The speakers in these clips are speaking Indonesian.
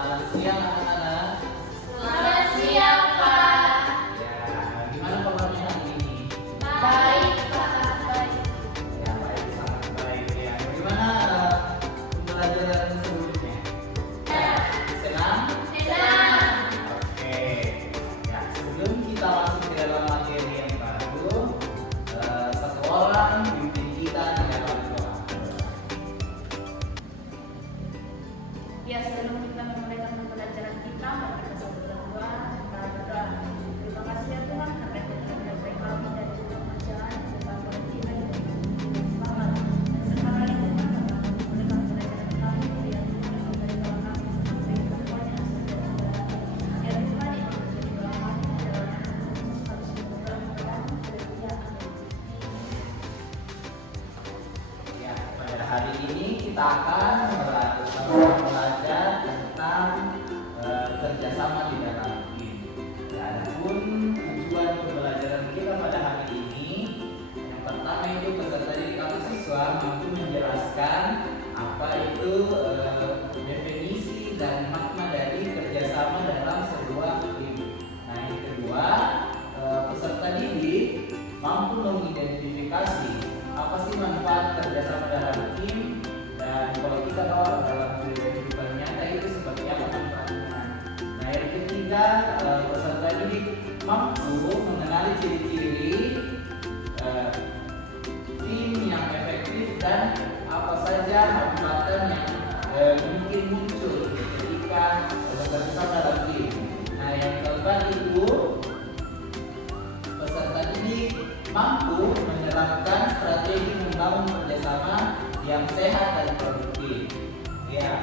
Selamat siang anak-anak. Selamat siang, Pak. Ya, gimana kabarnya hari ini? Baik, sangat baik. Ya, baik, sangat baik ya. Bagaimana pembelajaran sebelumnya? Senang? Senang. Oke. Ya, sebelum kita masuk ke dalam materi yang baru, satu orang pimpin kita di dalam doa. Ya, sebelum kita memulaikan pembelajaran kita, mari kita berdoa. Kita berdoa. Terima kasih ya Tuhan karena Engkau telah menyertai kami dari pembelajaran tentang politik dan selamat. Dan sekarang ini Tuhan kami akan memulaikan pembelajaran kami yang Tuhan memberi doa kami sampai ke depan yang sudah ada. Ya Tuhan yang menjadi doa kami dalam nama Yesus kami semua berdoa. Haleluya. Amin. Ya, pada hari ini kita akan bersama belajar tentang kerjasama di dalam tim. Adapun tujuan pembelajaran kita pada hari ini, yang pertama itu peserta didik atau siswa mampu menjelaskan apa itu definisi dan makna dari kerjasama dalam sebuah tim. Nah, yang kedua, peserta didik mampu mengidentifikasi apa sih manfaat kerjasama dalam tim, dan kalau kita tahu dalam kehidupan nyata itu seperti apa manfaatnya. Nah, yang ketiga, peserta didik mampu mengenali ciri-ciri tim yang efektif dan apa saja hambatan yang mungkin muncul ketika bekerjasama dalam tim. Nah, yang keempat itu peserta didik mampu menerapkan strategi membangun kerjasama yang sehat dan produktif. Ya,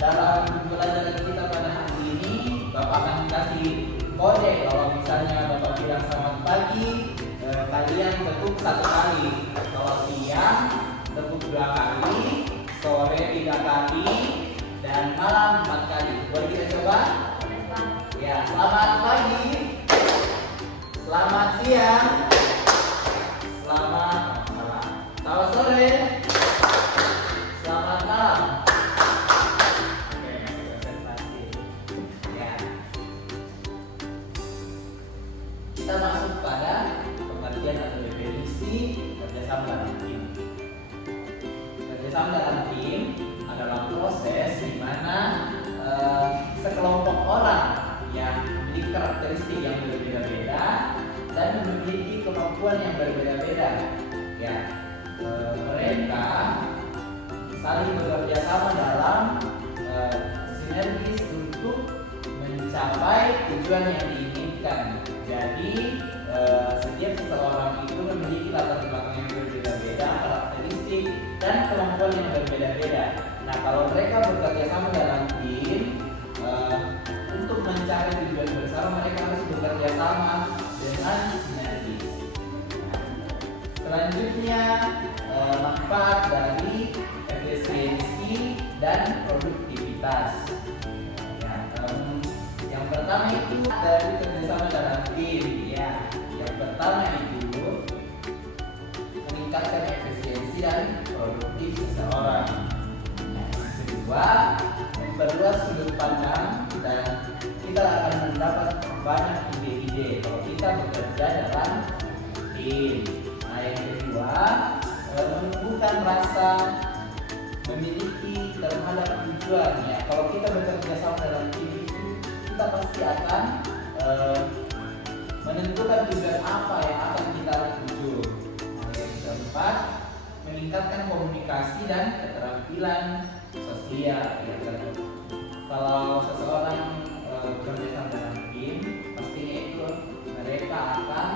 dalam pembelajaran kita pada hari ini, Bapak akan kasih kode. Kalau misalnya Bapak bilang selamat pagi, kalian tepuk 1 kali. Kalau siang, tepuk 2 kali, sore 3 kali, dan malam 4 kali. Boleh kita coba? Ya, selamat pagi, selamat siang, selamat malam. Selamat sore, selamat malam. Oke, masih konsentrasi. Ya. Kita masuk pada pengertian atau definisi kerjasama dalam tim. Kerjasama dalam tim adalah proses di mana sekelompok orang yang memiliki karakteristik yang berbeda-beda dan memiliki kemampuan yang berbeda-beda. Ya, mereka saling bekerja sama dalam sinergis untuk mencapai tujuan yang diinginkan. Jadi setiap seseorang itu memiliki latar belakang yang berbeda-beda, karakteristik dan kemampuan yang berbeda-beda. Nah, kalau mereka bekerja sama dalam tim untuk mencari tujuan bersama, mereka harus bekerja sama dengan sinergis. Selanjutnya, manfaat dari efisiensi dan produktivitas. Ya, yang pertama itu dari kerjasama dalam tim. Ya, yang pertama itu meningkatkan efisiensi dan produktif seseorang. Nah, yang kedua, memperluas sudut pandang dan kita akan mendapat banyak ide-ide kalau kita bekerja dalam tim. Nah, yang kedua, menumbuhkan rasa memiliki terhadap tujuan. Ya, kalau kita bekerja sama dalam tim itu, kita pasti akan menentukan tujuan apa yang akan kita tuju. Nah, yang keempat, meningkatkan komunikasi dan keterampilan sosial. Ya, kalau seseorang bekerja sama dalam tim, pastinya itu mereka akan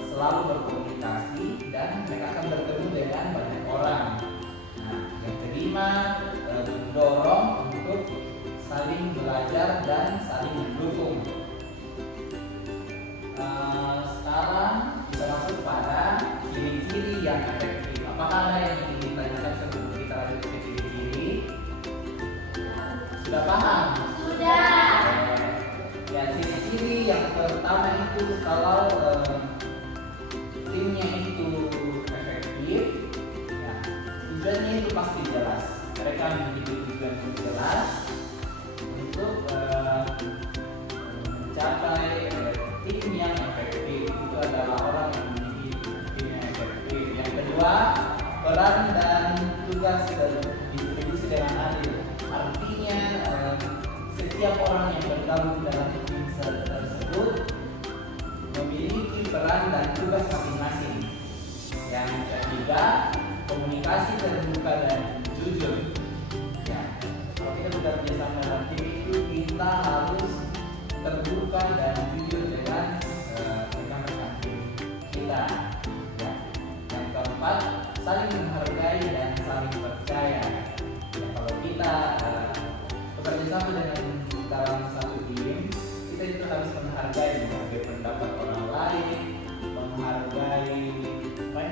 selalu berkomunikasi dan mereka akan bertemu dengan banyak orang. Nah, yang kelima, mendorong untuk saling belajar dan saling mendukung. Sekarang kita masuk pada ciri-ciri yang efektif. Apakah ada yang ingin ditanyakan sebelum kita lanjut ke ciri-ciri? Sudah paham? Sudah. Ya, ciri-ciri yang pertama itu kalau timnya itu efektif, ya, tujuannya itu pasti jelas. Mereka memiliki tujuan yang jelas, untuk mencapai tim yang efektif itu adalah orang yang memiliki tim yang efektif. Yang kedua, peran dan tugas distribusi dengan adil. Artinya setiap orang yang bergabung dalam tim tersebut memiliki peran dan tugas masing-masing. Yang ketiga, komunikasi terbuka dan jujur. Ya, kalau kita bekerja sama dalam tim itu kita harus terbuka dan jujur dengan rekan-rekan tim kita. Ya. Yang keempat, saling menghargai dan saling percaya. Ya, kalau kita bekerja sama dengan dalam satu tim, kita itu harus menghargai pendapat orang lain,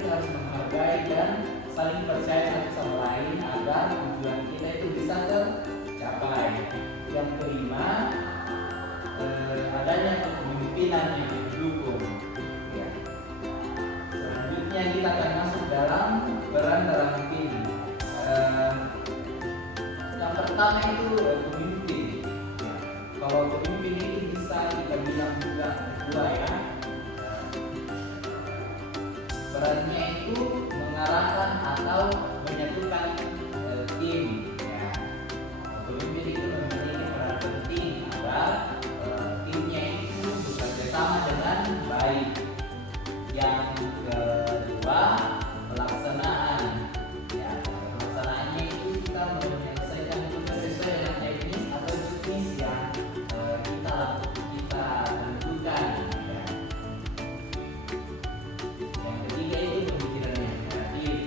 harus menghargai dan saling percaya satu sama lain agar tujuan kita itu bisa tercapai. Yang kelima, adanya kepemimpinan yang mendukung. Ya. Selanjutnya kita akan masuk dalam peran dalam tim. Yang pertama itu pemimpin. Ya. Kalau pemimpin itu bisa kita bilang juga kedua ya. Perannya itu mengarahkan atau menyatukan tim. Ya. Pemimpin itu memiliki peran penting agar timnya itu bekerja sama dengan baik. Yang kedua, pelaksanaan. Ya, pelaksanaannya itu kita menyelesaikan tugas sesuai dengan teknis atau jenis yang kita tentukan. Ya. Yang ketiga itu pemikiran yang kreatif.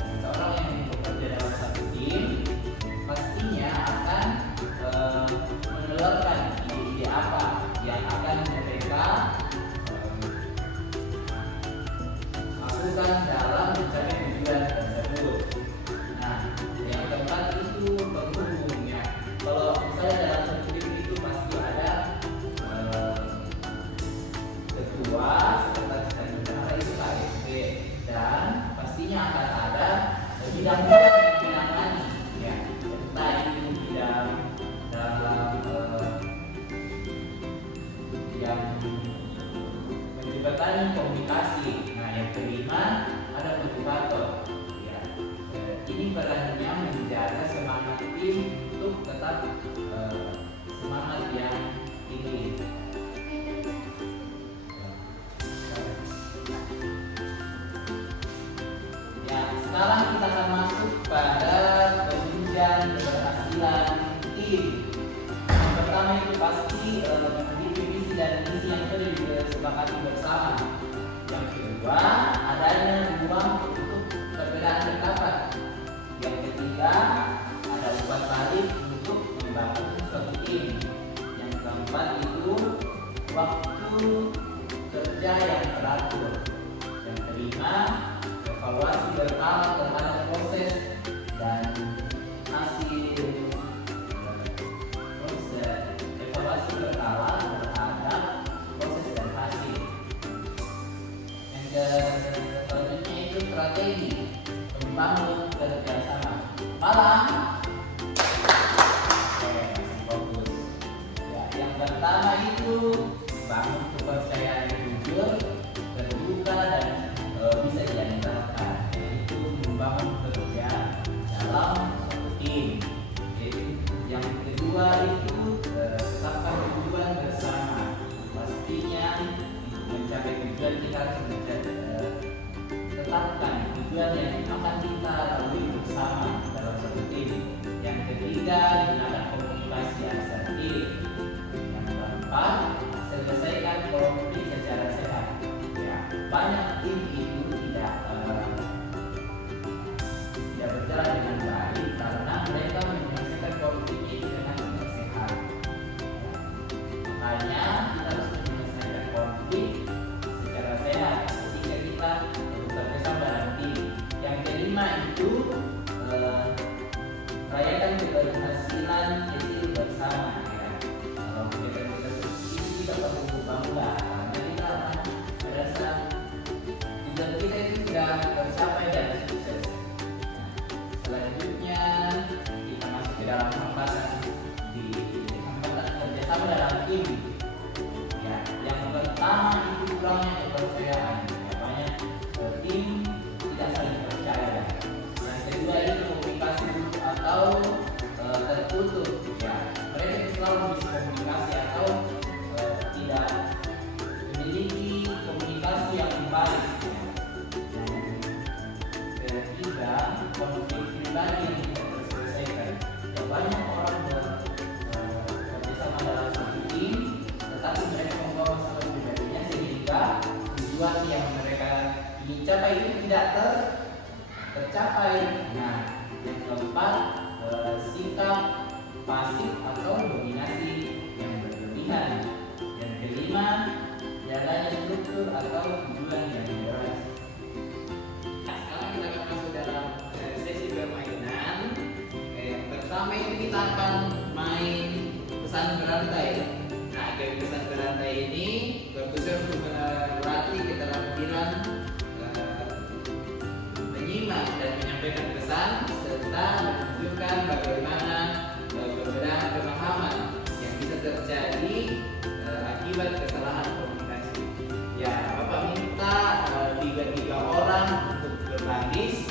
Seseorang yang bekerja dalam satu tim pastinya akan menelurkan ide-ide apa yang akan mereka lakukan dalam mencapai tujuan tersebut. Nah, yang keempat itu penghubung ya. Kalau misalnya dalam satu tim itu pasti ada ketua, sekretaris dan bendahara itu KSP, dan pastinya akan ada bidang-bidang yang menangani ya. Entah itu bidang dalam yang menjembatani komunikasi. Nah, yang kelima ada motivator. Ya, ini perannya menjaga semangat tim untuk tetap semangat yang tinggi. Ya, sekarang kita akan masuk pada penunjang keberhasilan tim. Yang pertama itu pasti memiliki visi dan misi yang perlu disepakati bersama. Yang kedua, adanya ruang untuk perbedaan pendapat. Yang ketiga, ada umpan balik untuk membangun suatu tim. Yang keempat itu waktu kerja yang teratur. Yang kelima, evaluasi berkala terhadap proses dan hasil. Evaluasi berkala terhadap proses dan hasil. Yang selanjutnya itu strategi membangun kerjasama. Malam. Masih fokus. Ya, yang pertama itu bangun kepercayaan yang jujur, terbuka dan bisa diandalkan. Yaitu membangun kerja dalam suatu tim. Jadi, yang kedua itu tetapkan tujuan bersama. Pastinya untuk mencapai tujuan kita harus tetapkan tujuan yang akan kita lalui bersama dalam satu tim. Yang ketiga, gunakan komunikasi asertif. Yang keempat, selesaikan konflik secara sehat. Ya, banyak tim itu tidak berjalan dengan baik karena mereka menyelesaikan konflik itu dengan tidak sehat. Makanya kita harus menyelesaikan konflik secara sehat ketika kita bekerja dalam tim. Yang kelima itu rayakan keberhasilan kecil bersama. Ya. Kalau kita kita perlu bangga karena kita merasa tujuan kita itu sudah tercapai dan sukses. Selanjutnya kita masuk ke dalam hambatan. Di hambatan mencapai. Nah, yang keempat, sikap pasif atau dominasi yang berlebihan. Yang kelima, jalannya struktur atau tujuan yang jelas. Nah, sekarang kita akan masuk dalam sesi permainan. Yang pertama ini kita akan main pesan berantai. Nah, dari pesan berantai ini bertujuan untuk melatih keterampilan menyimak dan menyampaikan pesan serta menunjukkan bagaimana perbedaan pemahaman yang bisa terjadi akibat kesalahan komunikasi. Ya, Bapak minta 3 orang untuk berbaris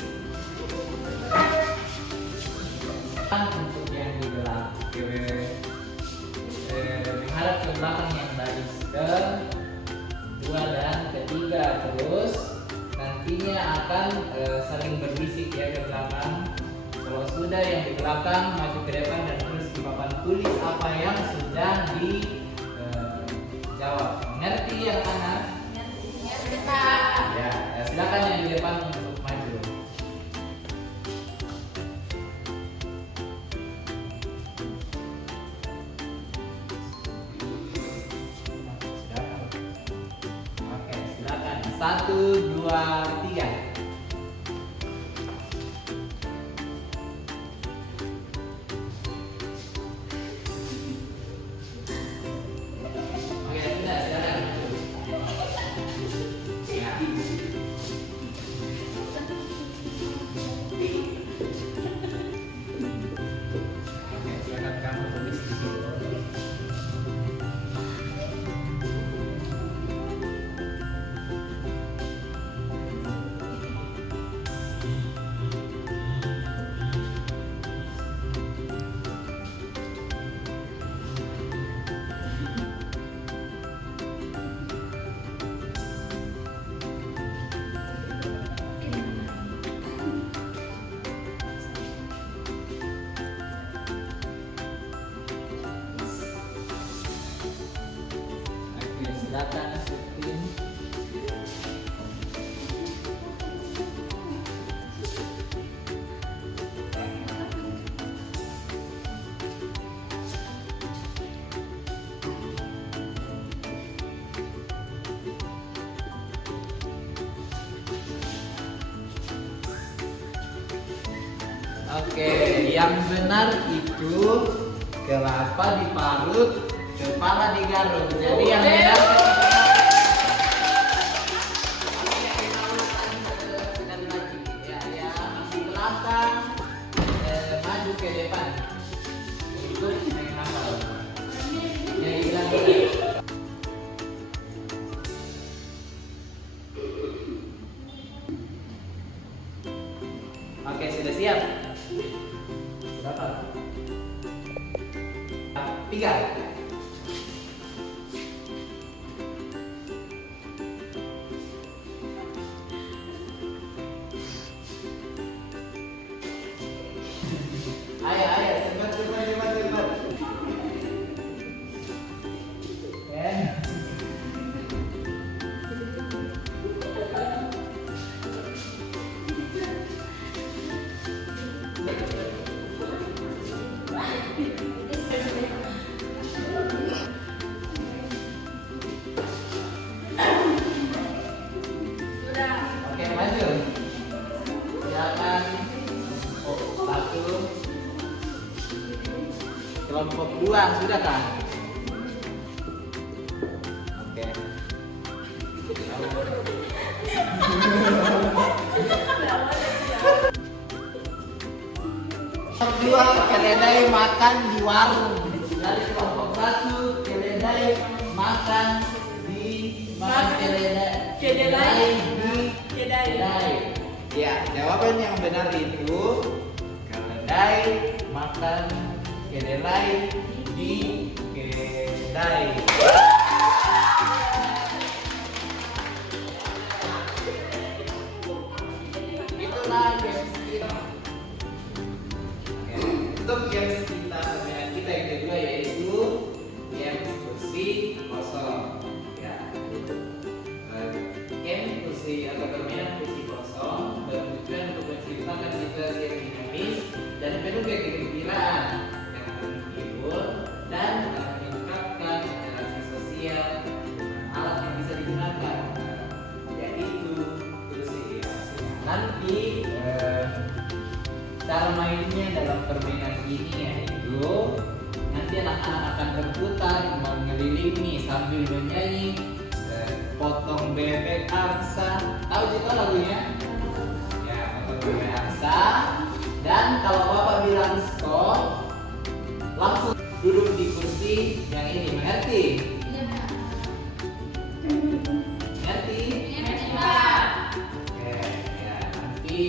untuk yang di belakang menghadap ke belakang yang baris kedua dan ketiga, terus nantinya akan saling berbisik ya ke belakang. Kalau sudah yang di belakang maju ke depan dan terus di papan tulis apa yang sudah dijawab. Mengerti yang anak? Ngerti Pak. Ya, silakan yang di depan untuk maju. Oke, silakan. 1, 2, 3. Silakan syuting. Oke, yang benar itu kelapa diparut, kepala digaruk. Jadi yang benar masih belakang, maju ke depan untuk menghafal. Yang bilang benar. Oke, sudah siap? Berapa? 3. Ayo, cepat. Oke, maju. Silakan. 1. Kelompok 2 sudah kan? Oke. Kelompok 2 keledai makan di warung. Dari kelompok 1 keledai makan di keledai di kedai. Ya, jawaban yang benar itu keledai makan kedelai di kedai. Itulah games kita. Untuk games kita yang kedua yaitu games kursi kosong. Ya. Game kursi atau permainan kursi kosong bertujuan untuk menciptakan cara mainnya dalam permainan ini yaitu nanti anak-anak akan berputar mengelilingi sambil menyanyi potong bebek angsa. Tahu juga lagunya? Ya, potong bebek angsa. Dan kalau bapak bilang stop, langsung duduk di kursi yang ini. Mengerti? Mengerti? Oke, ya, nanti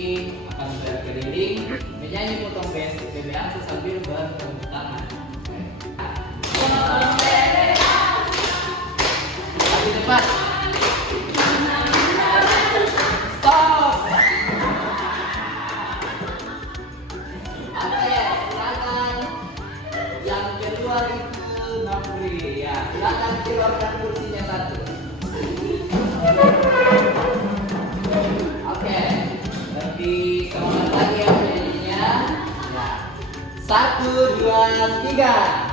akan berkeliling menyanyi potong bebek angsa sambil bertepuk tangan. Lagi cepat. Stop. Oke, silakan. Yang kedua itu Nafri. Ya, silakan keluarkan kursinya satu. Oke, lebih semangat lagi ya penyanyinya. Ya. 1, 2, 3.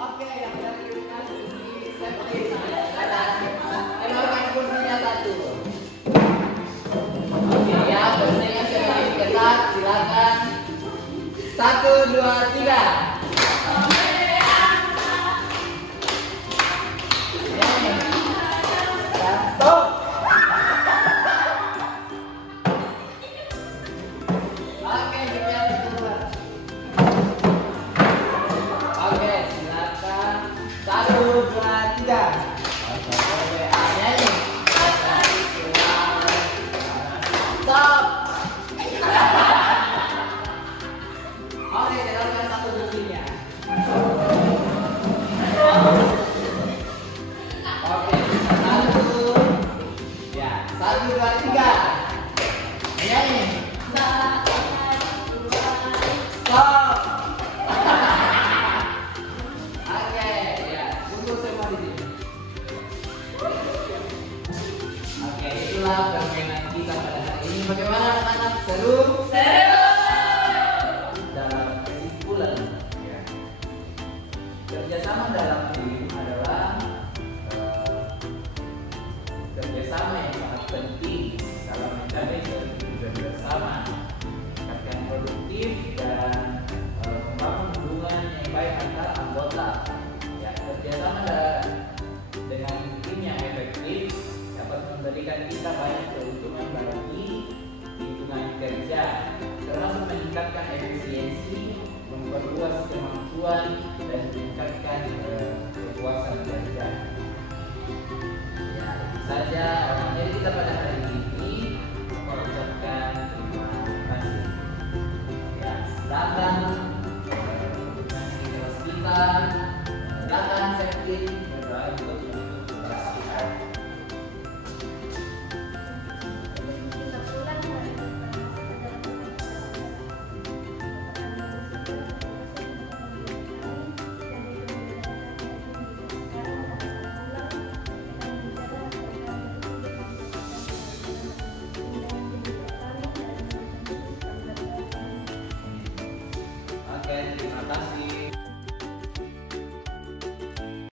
Oke, yang dari kursi safety. Keluarkan kursinya satu. Oke ya, kursinya semakin ketat. Silakan. 1, 2, 3. Stop. Oke, kita keluar. Oke, silakan. 1, 2, 3. Nyanyi. Stop. Oke, jalankan satu kursinya. Oke, 1. Ya, 1, 2, 3. Nyanyi. Stop. Oke, ya, tunggu semua di sini. Oke, itulah permainan kita pada hari ini. Bagaimana anak-anak? Seru? Dalam kesimpulan, ya, kerjasama dalam tim adalah kerjasama yang sangat penting dalam mencapai tujuan bersama, meningkatkan produktif dan membangun hubungan yang baik antar anggota. Ya, kerjasama dengan tim yang efektif dapat memberikan kita banyak keuntungan bagi lingkungan kerja, termasuk meningkatkan efisiensi, memperluas kemampuan dan meningkatkan kepuasan kerja. Ya, itu saja materi kita pada hari ini. Saya ucapkan terima kasih. Ya, silakan mengikuti kelas kita. Silakan safety berdoa untuk menutup kelas kita. Oke, terima kasih.